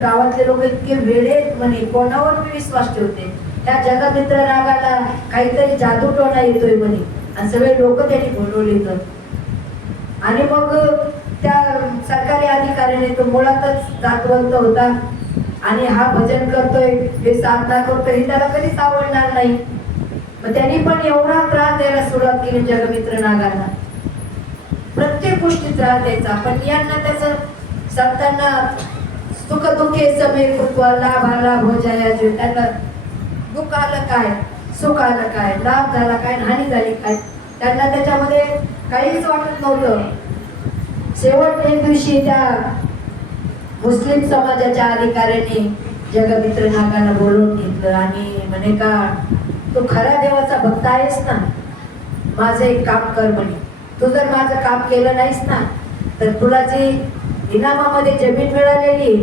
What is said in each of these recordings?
गावातले लोक इतके वेडे म्हणे, कोणावर मी विश्वास ठेवते. त्या जगमित्र नागाला काहीतरी जादू टोना येतोय म्हणे आणि सगळे लोक त्यांनी बोलवले तर. आणि मग त्या सरकारी अधिकाऱ्याने तो मुळातच जातवंत होता आणि हा भजन करतोय, हे साधना करतोय, हे त्याला कधीच आवडणार नाही. मग त्यांनी पण एवढा त्रास द्यायला सुरुवात केली जगमित्र नागांना. प्रत्येक गोष्टी त्रास द्यायचा. पण यांना त्याचं संतांना सुख दुःखे समय कृत्वा लाभ आला हो जाया जो. त्यांना दुःख आलं काय, सुख आलं काय, लाभ झाला काय, हानी झाली काय, त्यांना त्याच्यामध्ये काहीच वाटत नव्हतं. शेवट एक दिवशी त्या मुस्लिम समाजाच्या अधिकाऱ्याने जगमित्र नागांना बोलवून घेतलं आणि म्हणे, का तू खरा देवाचा भक्त आहेस ना, माझं एक काम कर म्हणे. तू जर माझं काम केलं नाहीस ना तर तुला जी इनामामध्ये जमीन मिळालेली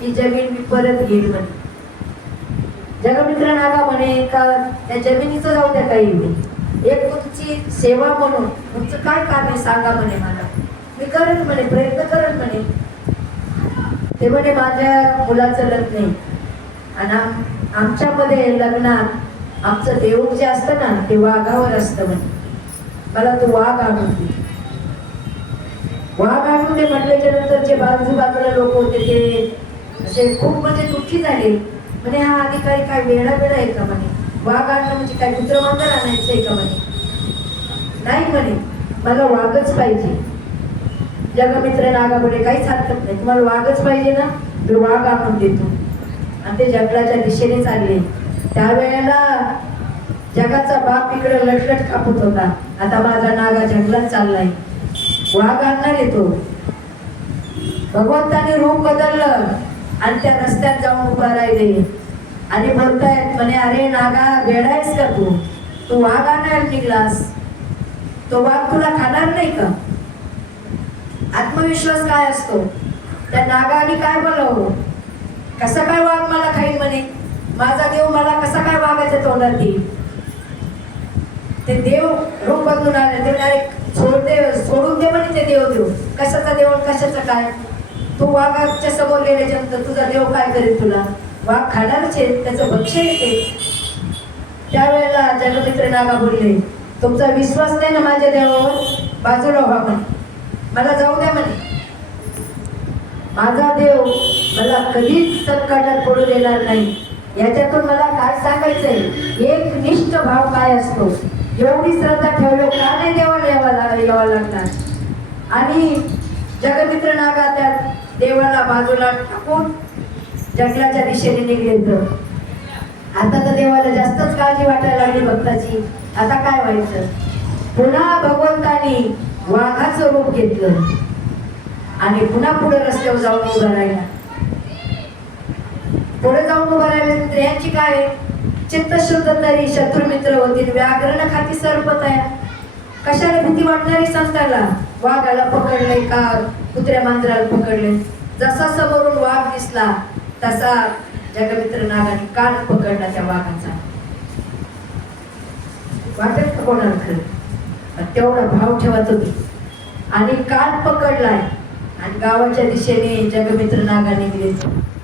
ती जमीन मी परत घेईल म्हणे. जगमित्र नागा म्हणे, का त्या जमिनीचं जाऊ द्या काही नाही, एक तुमची सेवा म्हणून तुमचं काय काम आहे सांगा म्हणे, मला मी करेन म्हणे, प्रयत्न करेन म्हणे. ते म्हणे, माझ्या मुलाचं लग्न आहे आणि आमच्यामध्ये लग्नात आमचं देऊळ जे असतं ना ते वाघावर असतं म्हणे, मला तो वाघ आणून दे. वाघ आणून दे म्हटल्याच्या नंतर जे बाजूबाजूला लोक होते ते असे खूप म्हणजे दुःखी झाले. म्हणे, हा अधिकारी काय वेळा आहे का म्हणे, वाघ आणणं म्हणजे काय कुत्र मांजर आणायचंय का म्हणे. नाही म्हणे, मला वाघच पाहिजे. जगमित्र नागा म्हणे, काहीच हरकत नाही, तुम्हाला वाघच पाहिजे ना, मी वाघ आणून देतो. आणि ते जंगलाच्या दिशेने चालले. त्यावेळेला जगाचा बाप इकडे लटलट कापत होता. आता माझा नागा जंगलात चाललाय, वाघ आणणार येतो. भगवंताने रूप बदललं आणि त्या रस्त्यात जाऊन उभा राहिले आणि बोलतायत म्हणे, अरे नागा वेडायस का तू, तू वाघ आणायला निघलास, तो वाघ तुला खाणार नाही का. आत्मविश्वास काय असतो. त्या नागाने काय बोलावं, कसं काय वाघ मला खाईन म्हणे, माझा देव मला कसा काय वाघाच्या तोंडात देईल. ते देव रूप बदलून आले. ते डायरेक्ट सोडून दे म्हणे ते देव. कशाचा देव कशाचं काय, तू वाघाच्या समोर गेल्याच्यानंतर तुझा देव काय करेल तुला, वाघ खाणारच आहे, त्याचं भक्ष्य येते. त्यावेळेला जगमित्र नागा बोलले, तुमचा विश्वास नाही ना माझ्या देवावर, बाजूला व्हा म्हणे, मला जाऊ द्या म्हणे. माझा देव मला कधीच संकटात पडू देणार नाही. याच्यातून मला काय सांगायचंय, एक निष्ठ भाव काय असतो. एवढी श्रद्धा ठेवली का नाही देवाला यावं लागणार. आणि जगमित्र नागा त्या देवाला बाजूला टाकून जंगलाच्या दिशेने निघले. तर आता तर देवाला जास्तच काळजी वाटायला लागली भक्ताची. आता काय व्हायचं. पुन्हा भगवंतानी वाघाचं रूप घेतलं आणि पुन्हा पुढे रस्त्यावर जाऊन उभं राहिला. पुढे जाऊन उभं राहिलं. स्त्रियांची काय चित्तशुद्ध तरी शत्रुमित्र होतील, व्याघ्रण खाती सर्पतया. कशाला भीती वाटणारी संताला, वाघाला पकडले का कुत्र्या मांजराला पकडले. जसा समोरून वाघ दिसला तसा जगमित्र नागाने कान पकडला त्या वाघाचा. वाटत का कोणाला खरं, तेवढा भाव ठेवत होती आणि कान पकडलाय आणि गावाच्या दिशेने जगमित्र नागाने गेले.